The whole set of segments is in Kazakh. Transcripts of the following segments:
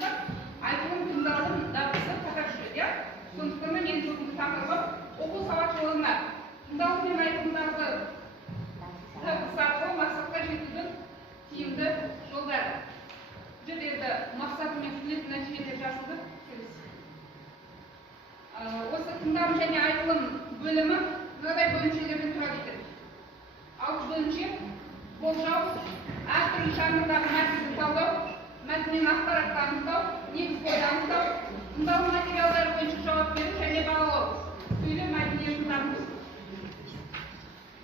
да айтылым тыңдаудың дағдысы қатар жүреді, иә? Сондықтан да менің бүгінгі тақырыбым оқу сауатшылығына тыңдау мен айтылымдарды арқылы мақсатқа жетудің тиімді жолдары. Бұл жерде мақсаты мен күтілетін нәтижелер жазылды. Осы тыңдау және айтылым бөлімі мынадай бөлімшелерден тұрады екен. 6 бөлімше: болжау, әртүрлі жанрдағы мәтінді талдау, мәтіннен ақпаратты анықтау, негіз бойы анықтау, тыңдау материалдары бойынша жауап беру және бағалау, сөйлем мәдениетін дамыту.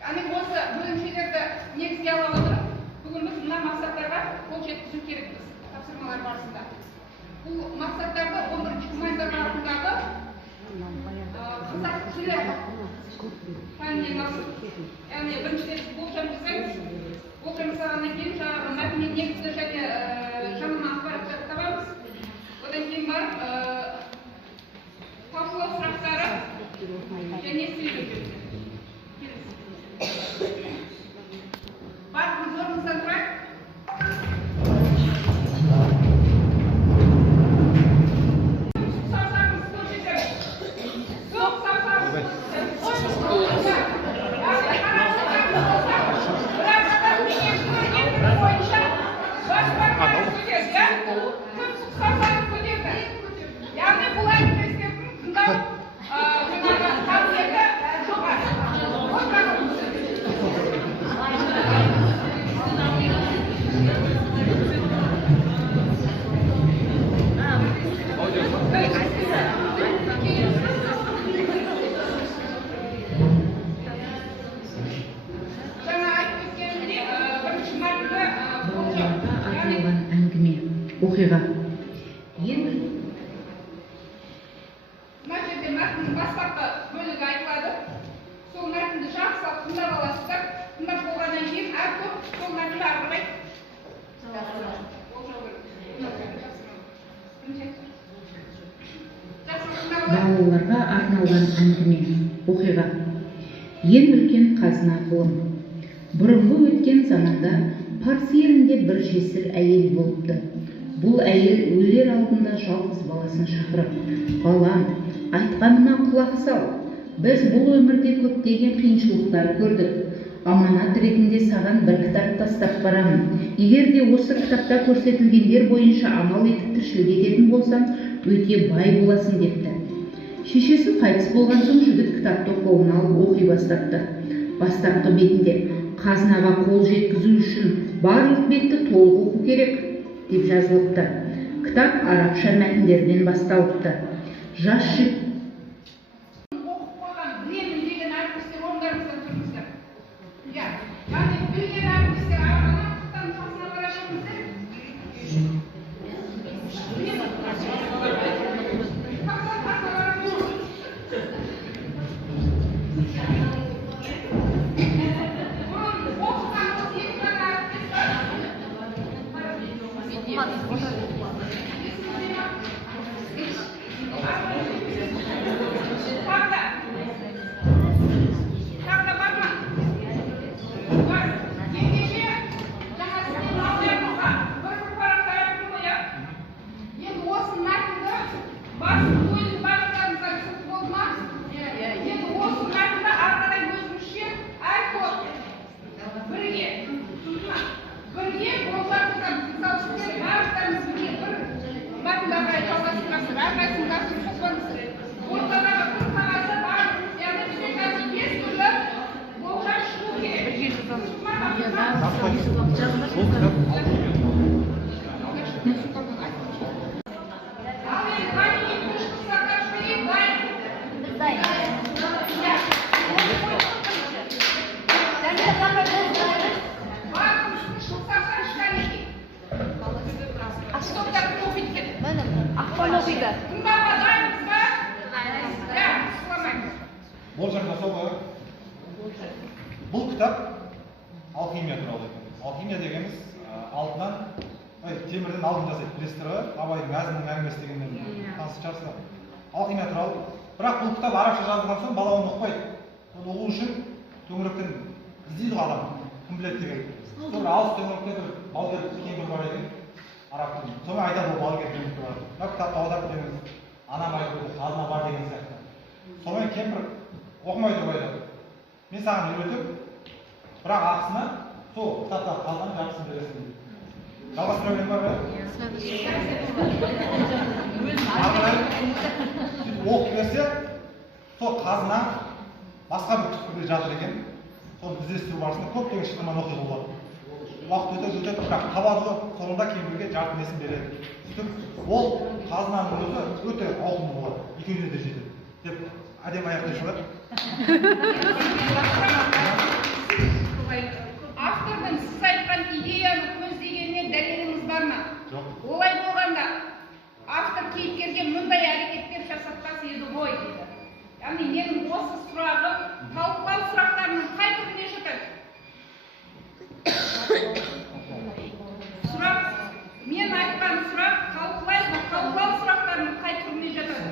Яғни осы бөлімшелерді негізге ала отырып, бүгін біз мына мақсаттарға қол жеткізу керекпіз тапсырмалар барысында. Бұл мақсаттарды 11-ші гуманитарлық атындағы қазақ тілі пәнінен алып, яғни біріншіден болжам жасаймыз. Болжам жасағаннан кейін жаңағы мәтіннен негізді және жаңа ақпараттарды табамыз. Одан кейін барып талқылау сұрақтары және сөйлем. Барлығымыз орнымыздан тұрайық. Оқиға. Мына жерде мәтіннің бастапқы бөлігі айтылады. Сол мәтінді жақсы тыңдап аласыздар. Тыңдап болғаннан кейін әр топ сол мәтінді ары қарай балаларға арналған әңгіме. Оқиға. Ең үлкен қазына ғылым. Бұрынғы өткен заманда Парсы елінде бір жесір әйел болыпты. Бұл әйел өлер алдында жалғыз баласын шақырып: "Балам, айтқаныма құлақ сал. Біз бұл өмірде көптеген қиыншылықтар көрдік. Аманат ретінде саған бір кітап тастап барамын. Егер де осы кітапта көрсетілгендер бойынша амал етіп тіршілік ететін болсаң, өте бай боласың" депті. Шешесі қайтыс болған соң жігіт кітапты қолына алып оқи бастапты. Бастапқы бетінде: "Қазынаға қол жеткізу үшін барлық бетті толық оқу керек" деп жазылыпты. Кітап арабша мәтіндерден басталыпты. Жас жігіт оқып қойған білемін деген әріптестер орындарыңыздан тұрыңыздар. Иә, яғни білген әріптестер аманаттықтан қасына бара беріңіздер. Болжам жасауға бұл кітап алхимия туралы. Алхимия дегеніміз алтыннан, темірден алтын жасайды. Білесіздер ғой, Абайдың әзімнің әңгімесі дегеннен танысып шығарсыздар. Алхимия туралы. Бірақ бұл кітап арабша жазылған соң бала оны оқымайды. Оны оқу үшін төңіректен іздейді адам, кім біледі деген. Sonra алыс төңіректе бір балгер кейбір бар екен, арабтың соны айтады ол балгер демекті бар. Мына кітапты аударып деңіз, анам айтып өтті, қазына бар деген сияқты. Сонымен кемпір оқымай тұрып айтады. Мен саған үйретіп, бірақ ақысына сол кітаптағы қазынаның жартысын бересің дейді. Жалғастыра берейін ба? Оқып берсе, сол қазына басқа бір түкпірде жатыр екен. Соны іздестіру барысында көптеген шытырман оқиға болады. Уақыт өтеді, бірақ табады ғой, соңында кемпірге жарты несін береді. Сөйтіп, ол қазынаның өзі өте ауқымды болады, екеуіне де жетеді деп әдемі аяқтай салады. Автордың сіз айтқан идеяны көздегеніне дәлеліңіз бар ма? Жоқ. Олай болғанда автор кейіпкерге мұндай әрекеттер жасатпас еді ғой дейді. Яғни менің осы сұрағым талқылау сұрақтарының қай түріне жатады? Мен айтқан сұрақ талқылау сұрақтарының қай түріне жатады?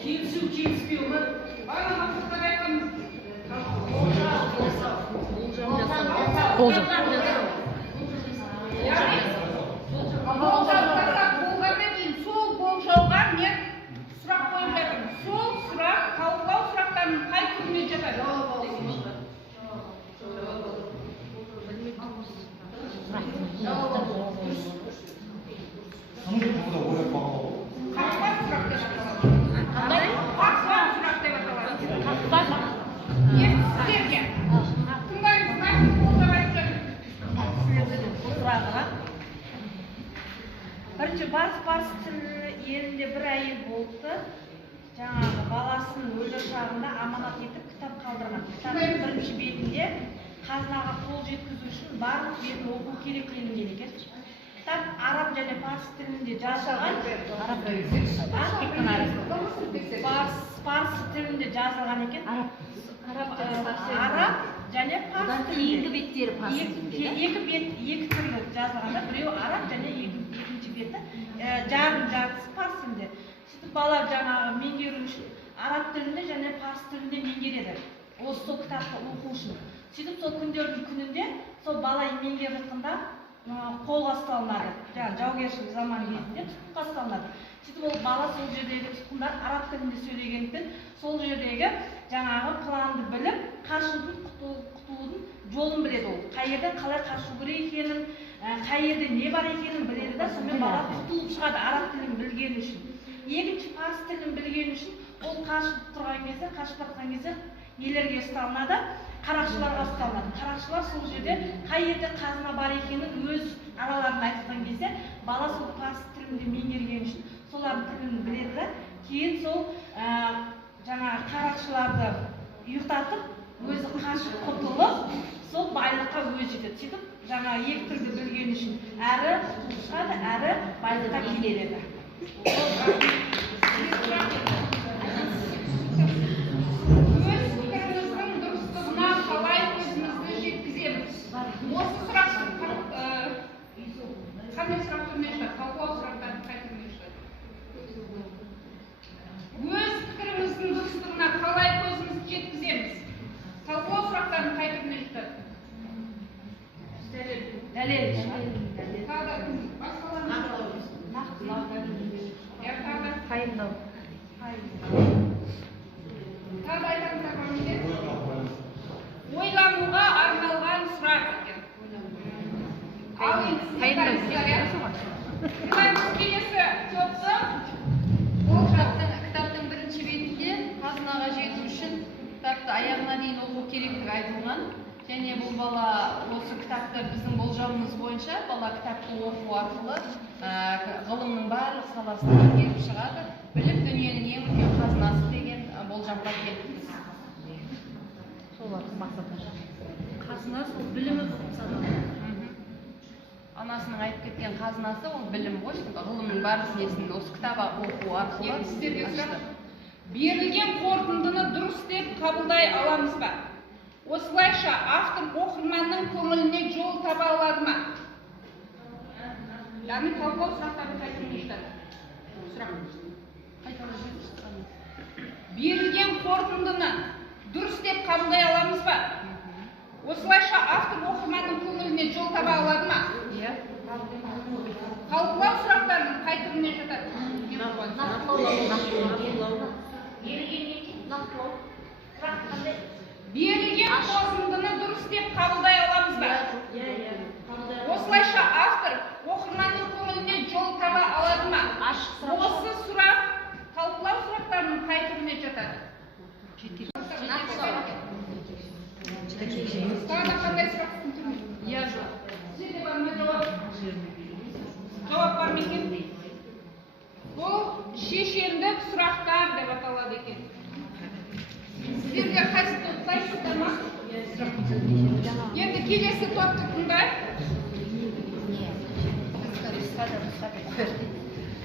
Келісу, келіспеу ме? Барлық мақсаттар айтқанымыз. Болғаннан кейін сол болжауға мен сұрақ қойып жатырмын. Сол сұрақ талқылау сұрақтарының қай түріне жатады? Сыни тұрғыда ойлап бағалау. Қақпақ сұрақ деп аталады. Қақпақ сұрақ деп аталады. Сіздерге тыңдаймыз ба? Қолдап айтып сұрағыға бірінші барс елінде бір әйел болыпты, жаңағы баласын өлер шағында аманат етіп кітап қалдырған. Кітаптың бірінші бетінде қазынаға қол жеткізу үшін барлық бетін оқу керек делінген екен. Кітап араб және парсы тілінде жазылған. Парсы тілінде жазылған екен. Араб және парсы тілінде. беттері парсы тілінде. Екі түрлі жазылғанда, біреу араб және екінші беті жарым-жартысы парсы тілінде. Сөйтіп бала жаңағы меңгеру үшін араб тілінде және парсы тілінде меңгереді. Осы сол кітапты оқу үшін. Сөйтіп сол күндердің күнінде сол бала меңгеріп жатқанда қолға ұсталынады. Жаңағы жаугершілік заман кезінде тұтқынға ұсталынады. Сөйтіп ол бала сол жердегі тұтқындар араб тілінде сөйлегендіктен сол жердегі жаңағы планды біліп, қашудың, құтылудың жолын біледі ол. Қай жерден қалай қашу керек екенін, қай жерде не бар екенін біледі да, сонымен бала құтылып шығады араб тілін білгені үшін. Екінші парсы тілін білгені үшін ол қашып тұрған кезде, қашып жатқан кезде нелерге ұсталынады? Қарақшыларға ұсталынады. Қарақшылар сол жерде қай жерде қазына бар екенін өз араларына айтқан кезде бала сол парсы тілінде меңгерген үшін солардың тілін біледі да, кейін сол жаңағы қарақшыларды ұйықтатып, өзі қашып құтылып, сол байлыққа өзі жетеді. Сөйтіп жаңағы екі тілді білген үшін әрі құтылып шығады, әрі байлыққа келеді. Осы сұрақ қандай сұрақ түріне жатады? Талқылау сұрақтарын қай түріне жатады? Өз пікіріміздің дұрыстығына қалай көзімізді жеткіземіз? Талқылау сұрақтарын қай түріне жатады? Дәлел. Пайымдау. Тағы айтамыздар ма менде? Ойлануға арналған сұрақ екен. Ал енді сіздер келесі сөзі Ол кітаптың бірінші бетінде қазынаға жету үшін кітапты аяғына дейін оқу керектігі айтылған. Және бұл бала осы кітапты біздің болжамымыз бойынша бала кітапты оқу арқылы ғылымның барлық саласын меңгеріп шығады. Білім дүниенің ең үлкен қазынасы деген болжамға келдік. Солардың мақсаты. Қазына сол білімі болып саналады. Анасының айтып кеткен қазынасы ол білім ғой, ғылымның барлық несін осы кітап оқу арқылы сіздерге сұрақ. Берілген қорытындыны дұрыс деп қабылдай аламыз ба? Осылайша автор оқырманның көңіліне жол таба алады ма? Яғни талқылау сұрақтарын қайтып жатады. Берілген қорытындыны дұрыс деп қабылдай аламыз ба? Осылайша автор оқырманның көңіліне жол таба алады ма? Иә. Талқылау сұрақтарының қай түріне жатады? Берілген қорытындыны дұрыс деп қабылдай аламыз ба? Осылайша автор оқырманның көңіліне жол таба алады ма? Осы сұрақ талқылау сұрақтарының қай түріне жатады? Тағы қандай сұрақтың түріне? Сізде бар ма жауап? Жауап бар ма екен? Бұл шешендік сұрақтар деп аталады екен. Сіздерге қайсы топтайсыздар ма? Енді келесі топты тыңдайық.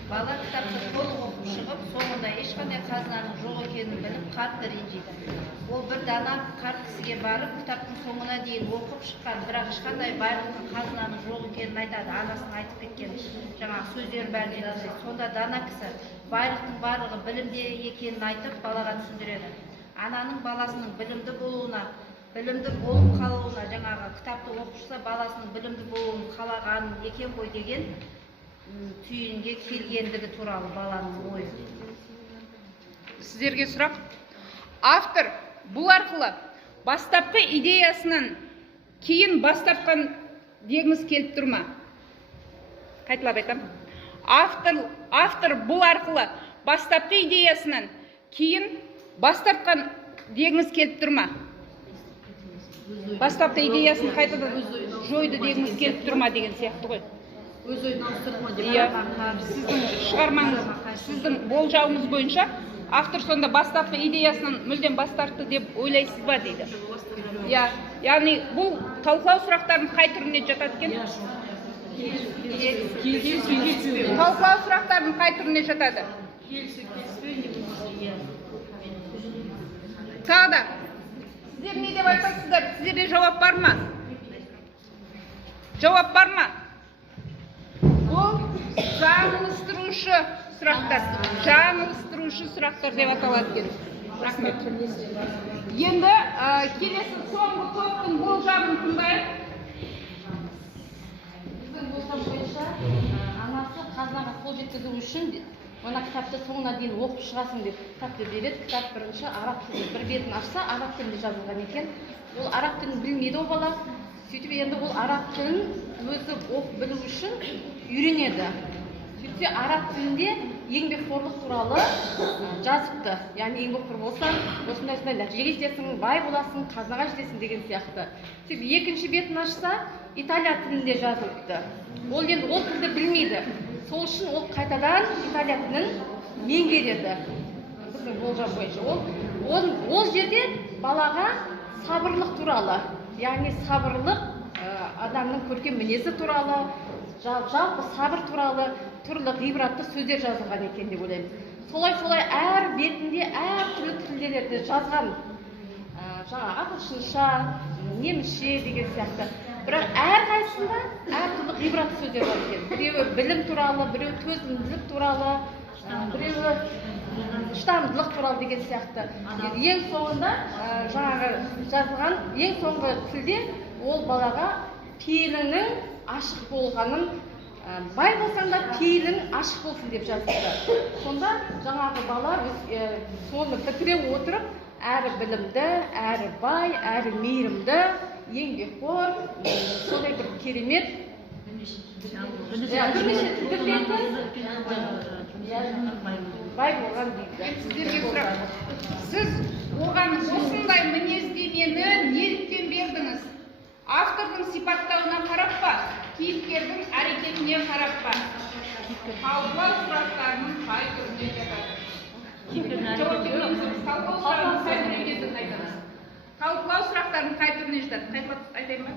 Бала кітапты толық оқып шығып, соңында ешқандай қазынаның жоқ екенін біліп, қатты ренжиді. Ол бір дана қарт кісіге барып, кітаптың соңына дейін оқып шыққан, бірақ ешқандай байлықтың қазынаның жоқ екенін айтады. Анасының айтып кеткен жаңағы сөздер бәріне. Сонда дана кісі байлықтың барлығы білімде екенін айтып, балаға түсіндіреді. Ананың баласының білімді болуына, білімді болып қалуына, жаңағы кітапты оқып шықса, баласының білімді болуын қалаған екен ғой деген түйінге келгендігі туралы баланың ойы. Сіздерге сұрақ. Автор бұл арқылы бастапқы идеясынан кейін бастапқан дегіңіз келіп тұр ма? Қайталап айтам. Автор бұл арқылы бастапқы идеясынан кейін бастапқан дегіңіз келіп тұр ма? Бастапқы идеясын қайтадан жойды дегіңіз келіп тұр ма деген сияқты ғой. Өз ойын ауыстырма деп Сіздің шығармаңыз, сіздің болжауыңыз бойынша автор сонда бастапқы идеясынан мүлдем бас тартты деп ойлайсыз ба дейді. Яғни бұл талқылау сұрақтарының қай түріне жатады екен? Талқылау сұрақтарының қай түріне жатады? Тағы да сіздер не деп айтасыздар? Сіздерде жауап бар ма? Жауап бар ма? Бұл жаңылыстырушы сұрақтар. Жаңылыстырушы сұрақтар деп аталады екен. Рахмет. Енді келесі соңғы топтың болжамын тыңдайық. Біздің болжам бойынша анасы қазынаға қол жеткізу үшін мына кітапты соңына дейін оқып шығасың деп кітапты береді. Кітап бірінші араб тілінде, бір бетін ашса араб тілінде жазылған екен. Ол араб тілін білмейді ол бала. Сөйтіп енді ол араб тілін өзі оқып білу үшін үйренеді. Сөйтсе араб тілінде еңбекқорлық туралы жазыпты. Яғни еңбекқор болсаң, осындай нәтижеге жетесің, бай боласың, қазынаға жетесің деген сияқты. Сөйтіп екінші бетін ашса, италия тілінде жазылыпты. Ол енді ол тілді білмейді. Сол үшін ол қайтадан италия тілін меңгереді. Біздің болжам бойынша ол жерде балаға сабырлық туралы, яғни сабырлық адамның көркем мінезі туралы, жалпы сабыр туралы түрлі ғибратты сөздер жазылған екен деп ойлаймыз. Солай әр бетінде әр түрлі тілдерді жазған, жаңа ағылшынша, немісше деген сияқты. Бірақ әр қайсында әр түрлі ғибратты сөздер бар екен. Біреуі білім туралы, біреуі төзімділік туралы, біреуі шыдамдылық туралы деген сияқты. Ең соңында жаңағы жазылған ең соңғы тілде ол балаға пейіліңнің ашық болғанын, бай болсаң да пейілің ашық болсын деп жазылды. Сонда жаңағы бала соны бітіре отырып, әрі білімді, әрі бай, әрі мейірімді, еңбекқор, сондай бір керемет бай болған дейді. Сіздерге сұрақ. Сіз оған осындай мінездемені неліктен бердіңіз? Автордың сипаттауына қарап па? Кейіпкердің әрекетіне қарап па? Талқылау сұрақтарының қай түріне жатады? Талқылау сұрақтарының қай түріне жатады? Қайталап айтайын ба?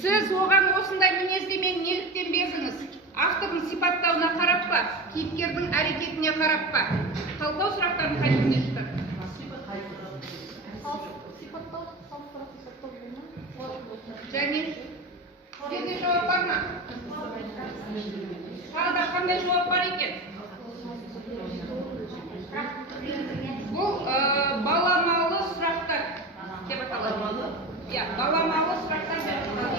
Сіз оған осындай мінездемені неліктен бердіңіз? Автордың сипаттауына қарап па? Кейіпкердің әрекетіне қарап па? Талқылау сұрақтарының қай түріне жатады? Және сізде жауап бар ма? Тағы да қандай жауап бар екен? Бұл баламалы сұрақтар деп аталады. Баламалы сұрақтар деп аталады.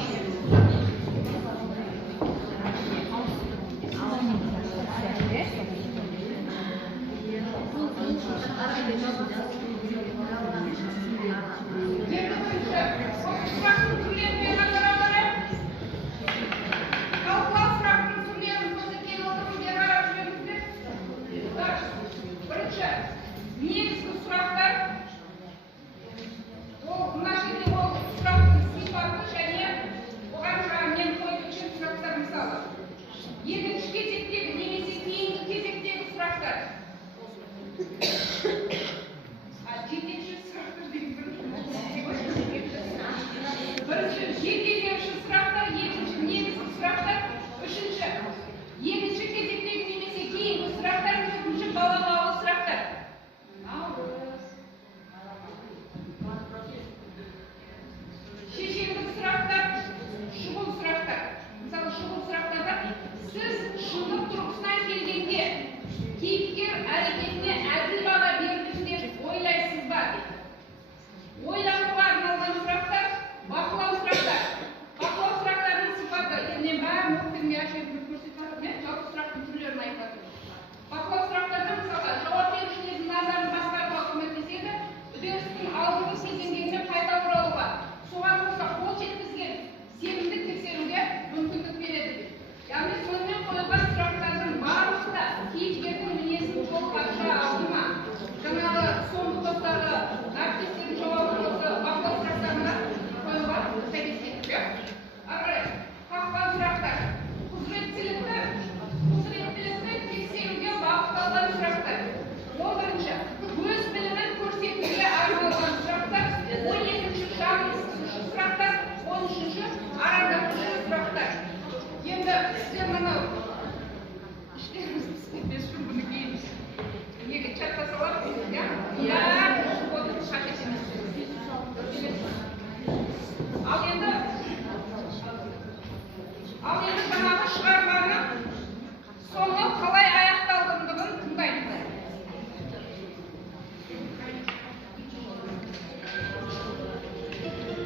сіздер мынау іштеріңіз піспес үшін бұны кейін неге чатқа саласыз, иә? Ал енді жаңағы шығарманың соңы қалай аяқталғандығын тыңдаймыз.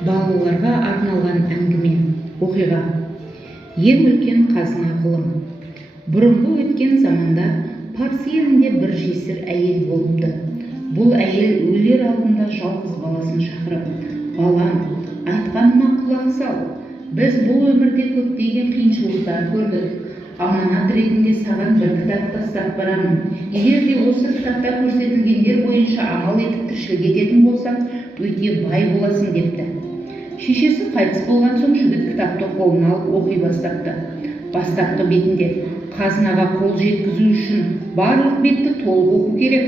Балаларға арналған әңгіме, оқиға. Ең үлкен қазына ғылым. Бұрынғы өткен заманда парсы елінде бір жесір әйел болыпты. Бұл әйел өлер алдында жалғыз баласын шақырып, балам, айтқаныма құлақ сал. Біз бұл өмірде көптеген қиыншылықтар көрдік. Аманат ретінде саған бір кітап тастап барамын. Егер де осы кітапта көрсетілгендер бойынша амал етіп тіршілік ететін болсаң, өте бай боласың депті. Шешесі қайтыс болған соң жігіт кітапты қолына алып оқи бастапты. Бастапқы бетінде қазынаға қол жеткізу үшін барлық бетті толық оқу керек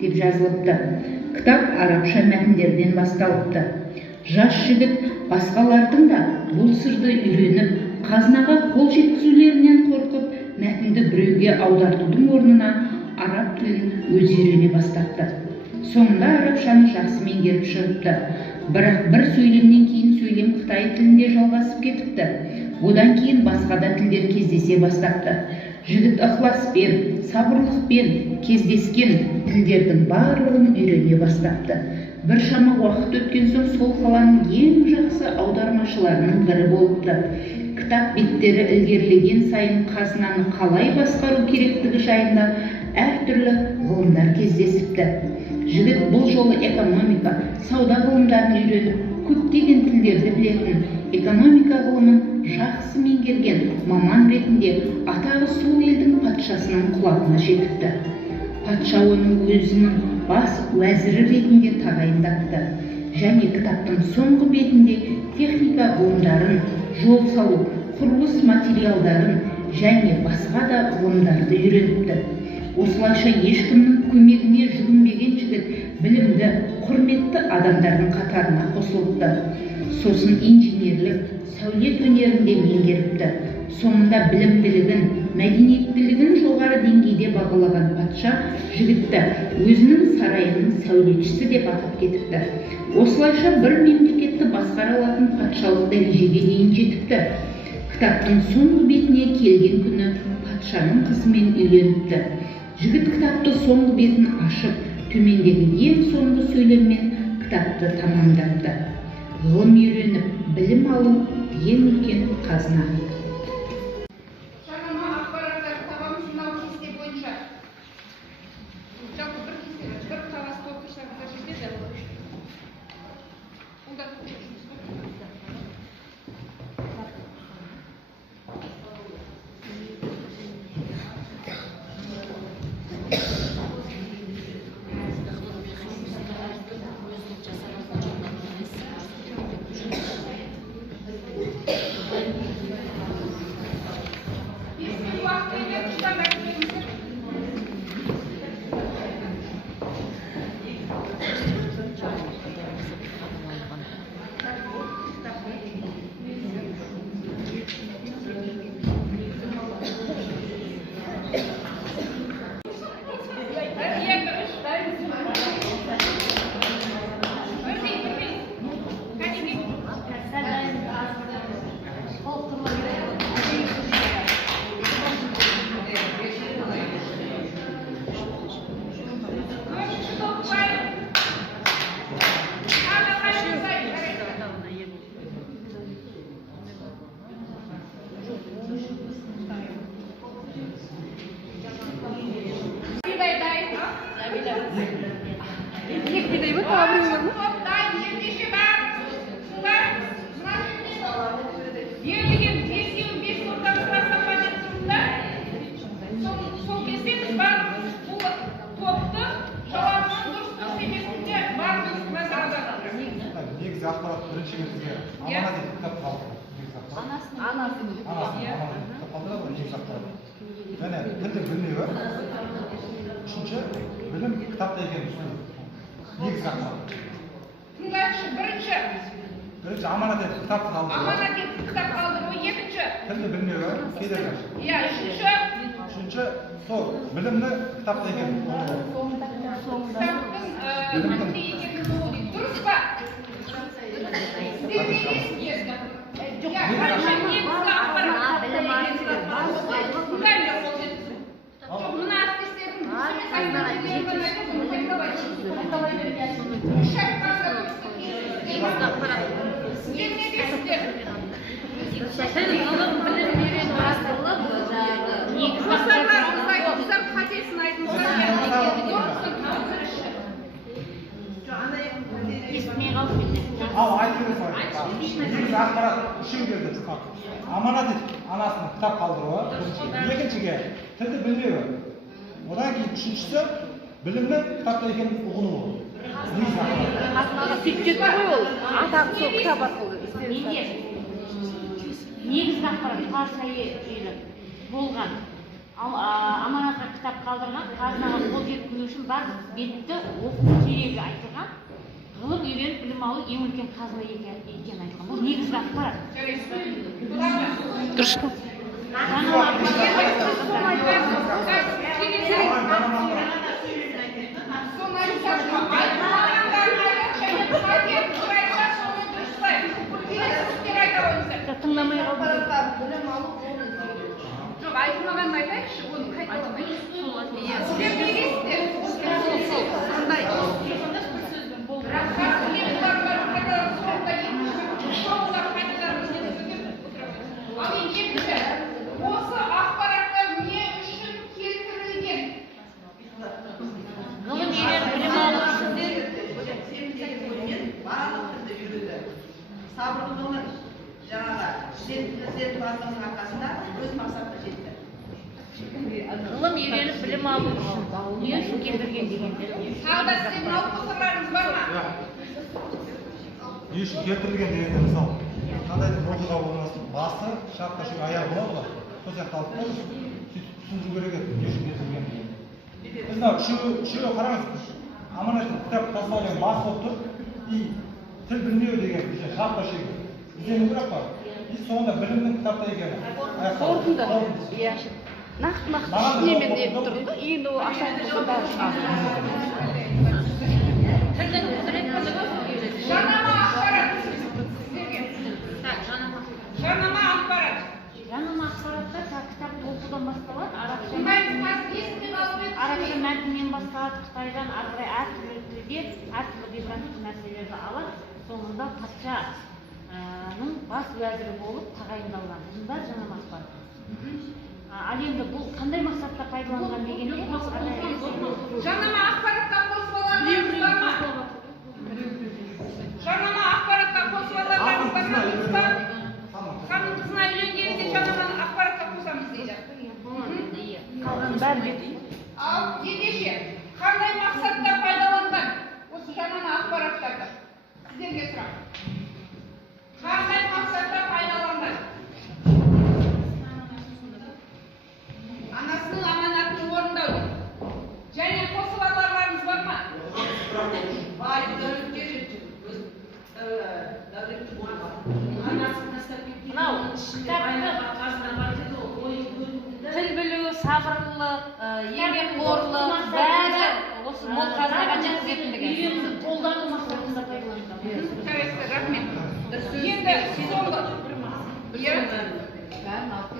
деп жазылыпты. Кітап арабша мәтіндерден басталыпты. Жас жігіт басқалардың да бұл сырды үйреніп, қазынаға қол жеткізулерінен қорқып, мәтінді біреуге аудартудың орнына араб тілін өзі үйрене бастапты. Соңында арабшаны жақсы меңгеріп шығыпты. Бірақ бір сөйлемнен кейін сөйлем Қытай тілінде жалғасып кетіпті. Одан кейін басқа да тілдер кездесе бастапты. Жігіт ықыласпен, сабырлықпен кездескен тілдердің барлығын үйрене бастапты. Бір шама уақыт өткен соң сол қаланың ең жақсы аудармашыларының бірі болыпты. Кітап беттері ілгерілеген сайын қазынаны қалай басқару керектігі жайында әртүрлі ғылымдар кездесіпті. Жігіт бұл жолы экономика, сауда ғылымдарын үйреніп, көптеген тілдерді білетін, экономика ғылымын жақсы меңгерген маман ретінде атағы сол елдің патшасының құлағына жетіпті. Патша оның өзінің бас уәзірі ретінде тағайындапты. Және кітаптың соңғы бетінде техника ғылымдарын, жол салу, құрылыс материалдарын және басқа да ғылымдарды үйреніпті. Осылайша ешкімнің көмегіне жүгінбеген жігіт білімді, құрметті адамдардың қатарына қосылыпты. Сосын инженерлік, сәулет өнерінде меңгеріпті. Соңында білімділігін, мәдениеттілігін жоғары деңгейде бағалаған патша жігітті өзінің сарайының сәулетшісі деп атап кетіпті. Осылайша бір мемлекетті басқара алатын патшалық дәрежеге дейін жетіпті. Кітаптың соңғы бетіне келген күні патшаның қызымен үйленіпті. Жігіт кітапты соңғы бетін ашып, төмендегі ең соңғы сөйлеммен кітапты тамамдапты. Ғылым үйреніп, білім алу ең үлкен қазына. Жаңама ақпараттар табамыз мынау кесте бойынша. Жалпы бір кесте, бір қағаз толтырсаңыздар жетеді. Бұл да ақпарат бірінші бетінде аманат етіп кітап қалды. Анасының кітап қалды ғой, негізгі ақпарат. Және тілді білмеуі. Үшінші, білім кітапта екенін түсіну. Негізгі ақпарат. Тыңдайықшы, бірінші Бірінші аманат етіп кітапты қалдыру. Аманат етіп кітап қалдыру. Екінші. Тілді білмеуі, кедергі. Иә, Үшінші, сол білімді кітапта екенін ұғыну. Кітаптың мәтінде екенін ұғыну дейді. Дұрыс па? Сіздер не дейсіздер? Иә, қанша негізгі ақпарат правильно қол жеткізу. Мына әріптестердің дұрыс емес айтқандарын айтып, қайталай бермейсіз. Үш айтқанда дұрысты негізгі ақпарат. Сіздер не дейсіздер? Қосарларыңыз айтыңыздар, қатесін айтыңыздар. Ал айтыңыз негізгі ақпарат үшін келді. Аманат етіп анасының кітап қалдыруы. Екіншіге тілді білмеуі. Одан кейін үшіншісі білімнің кітапта екенін ұғынуы. Негізгі ақпарат парсайы болған. Ал аманатқа кітап қалдырған, қазынаға қол жеткізу үшін барлық бетті оқу керегі айтылған. Ғылым үйреніп білім алу ең үлкен қазына екені айтылған. Бұл негізгі ақпарат. Дұрыс па? Тыңдамай қалды. Жоқ, айтылмағанын айтайықшы, оны қайталамайық. Сіздер не дейсіздер? Сондай. Бірақ қазір мен бұларға қайталап соңында ал екінші, осы ақпараттар не үшін келтірілген? Ғылым үйреніп білім алу үшін. Сабырлы болыңыз. Жаңағы сіздердің барлығының арқасында өз мақсатқа жетті. Ғылым үйреніп білім алу үшін. Не үшін келтірген дегендер. Тағы да сіздердің алып-қосарларыңыз бар ма? Не үшін келтірілген дегенде мысалы, қандай оқиға болмасын, басы, шартқа шүйі аяғы болады ғой. Сол сияқты алып қойыңыз, сөйтіп түсіндіру керек еді, не үшін келтірілген деген. Біз мынау үшеуі қараңыз, аманаттың кітап тасталған бас болып тұр, и тіл білмеу деген шартқа шүйі. Іздену керек бар. И соңында білімнің кітапта екені. Қорытынды. Иә. Нақты немен деп тұрды. Енді ол ашатын бәрі шығады. Жанама ақпарат. Жанама ақпарат. Жанама ақпараттар кітап оқудан басталады. Арабша мәтіннен басталады. Қытайдан ары қарай әртүрлі тілде әртүрлі ғибраттық нәрселерді алады. Соңында патшаның бас уәзірі болып тағайындалған. Бұнда жанама ақпарат. Ал енді бұл қандай мақсатта пайдаланған дегенде жанама ақпаратқа қосып аларыңыз бар ма? Жанама ақпаратқа қосып аларыңыз бар ма? Ханым қызына үйленгенде жанама ақпаратқа қосамыз дейді. Ал ендеше қандай мақсатта пайдаланған осы жанама ақпараттарды? Сіздерге сұрақ. Қандай мақсатта пайдаланған? Анасының аманатын орындау. Және қосып аларларыңыз бар ма? тіл білу, сабырлылық, еңбекқорлық, бәрі осы мол қазынаға жеткізетіндігі. Қолдану мақсатында пайдаланған. Жарайсыздар, рахмет. Енді соңғы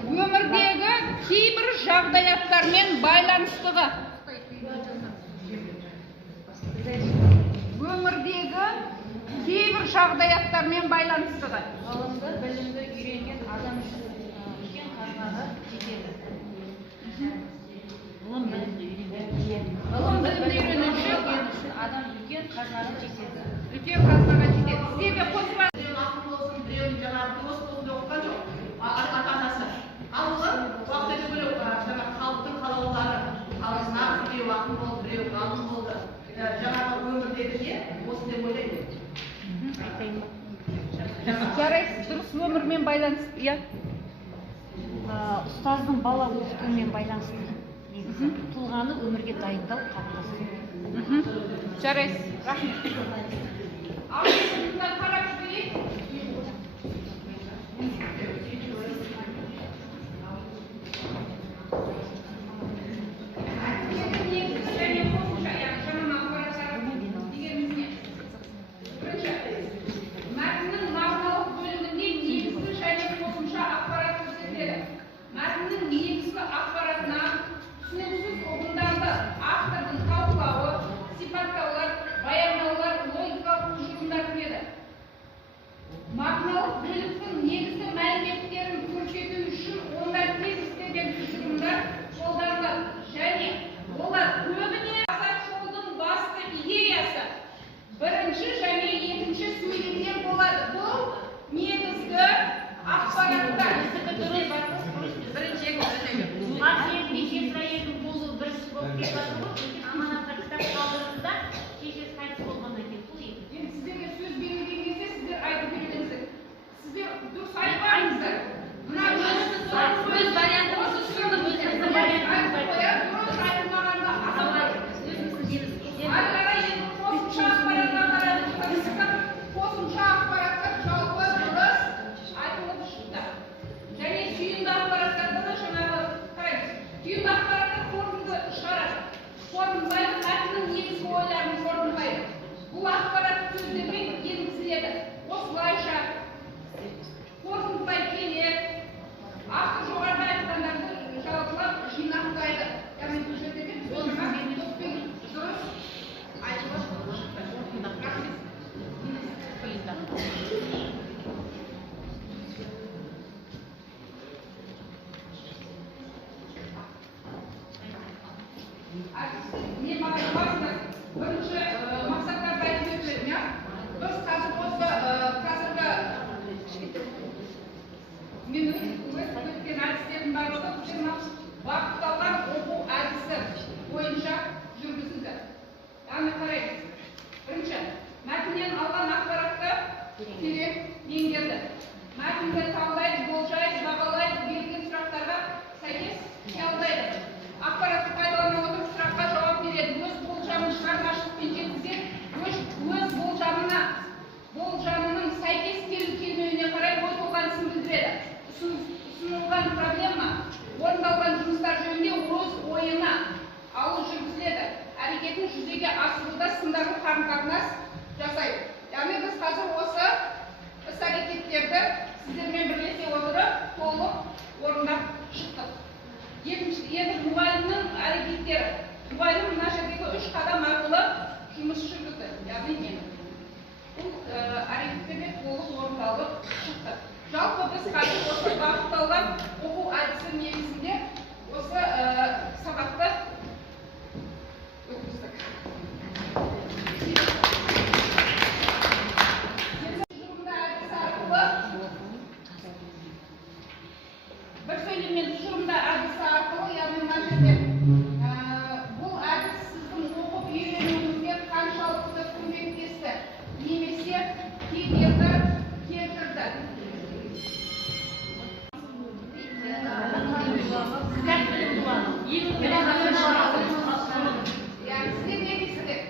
өмірдегі кейбір жағдаяттармен байланыстығы. Өмірдегі кейбір жағдаяттармен байланыстығы. Ғылымды, білімді үйренген адам үшін үлкен қазынаға жетеді. Ғылым білімді үйрену үшін адам үлкен қазынаға жетеді. Үлкен қазынаға жетеді. Сіздерге қосып Біреудің жаңағы дос болсын оқыған жоқ, ата-анасы. Ал олар уақытта бөлек жаңағы халықтың қалаулылары. Ал нағыз біреу ақын болды, біреу ғалым болды. Жаңағы өмірдегі не? Осы деп ойлаймын. жарайсыз, дұрыс өмірмен байланысты. Иә. Ұстаздың бала оқытуымен байланысты. Тұлғаны өмірге дайындау қалыптасты. Жарайсыз, рахмет. Ал енді қарап жүрейік. не маған басты бірінші мақсаттарды айтып өтемін, иә. Біз қазір осы қазіргі мен өткен әдістердің барлығы бағытталған оқу әдісі бойынша жүргізілді. Яғни қараймыз. Бірінші, мәтіннен алған ақпаратты терең меңгерді. Мәтінді талдайды, болжайды, бағалайды, берілген сұрақтарға сәйкес талдайды. Ақпаратты пайдалана отырып сұраққа жауап береді. Өз болжамын шығармашылықпен жеткізеді. Өз болжамының сәйкес келмеуіне қарай ой толғанысын білдіреді. Ұсынылған проблема, орындалған жұмыстар жөнінде өз ойына алу жүргізіледі. Әрекетін жүзеге асыруда сындарлы қарым-қатынас жасайды. Яғни біз қазір осы іс-әрекеттерді сіздермен бірлесе отырып толық орындап шықтық. Екінші, енді мұғалімнің әрекеттері. Мұғалім мына жердегі 3 қадам арқылы жұмыс жүргізді. Яғни бұл әрекеттер толық орындалып шықты. Жалпы біз қазір осы бағытталған оқу әдісі негізінде осы сабақты өткіздік. Бір сөйлеммен тұжырымда әдісі арқылы, яғни мына жерде бұл әдіс сіздің оқып үйренуіңізге қаншалықты көмектесті, немесе кедергі келтірді. Сіздер не дейсіздер?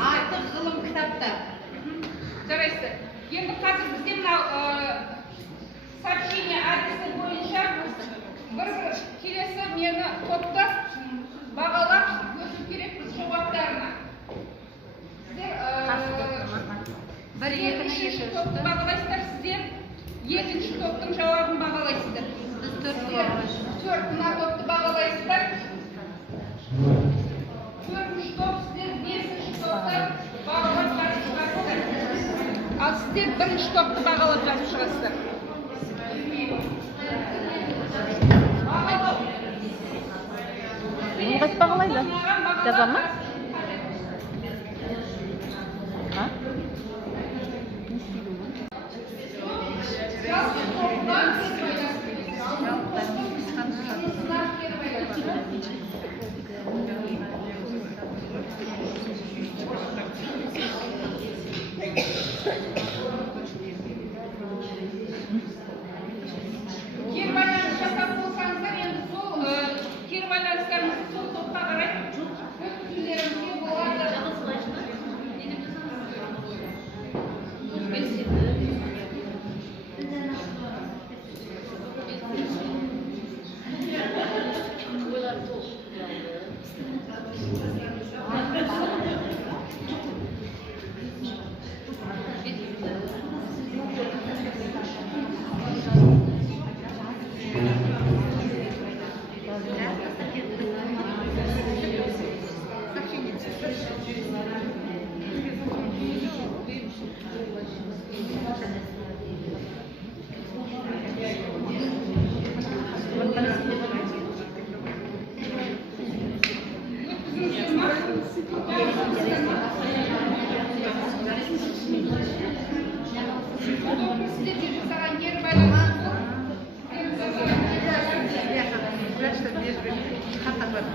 Артық ғылым кітаптар. Жарайсыздар. Енді қазір бізде мынау сообщение әдісі бойынша бір келесі мені топты бағалап өту керекпіз жауаптарына. Сіздер екінші топты бағалайсыздар, сіздер екінші топтың жауабын бағалайсыздар. Төрт мына топты бағалайсыздар. Төртінші топ сіздер бесінші топты бағалап жазып шығасыздар. Ал сіздер бірінші топты бағалап жазып шығасыздар. Bunu kaç bağlaydı? Yazan mı? Ha? Кері байланыс жасап болсаңыздар, енді сол кері байланыстарымызды сол топқа қарай өткізулеріңізге болады.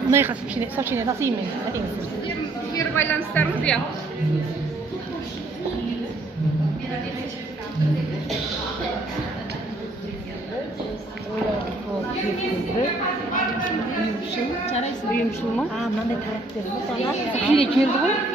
Мындай сообщение nasıl yemeyin? Кері байланыстарымыз, иә. Uyumшыл ма? Мынандай тарап берді. Сообщение келді ғой.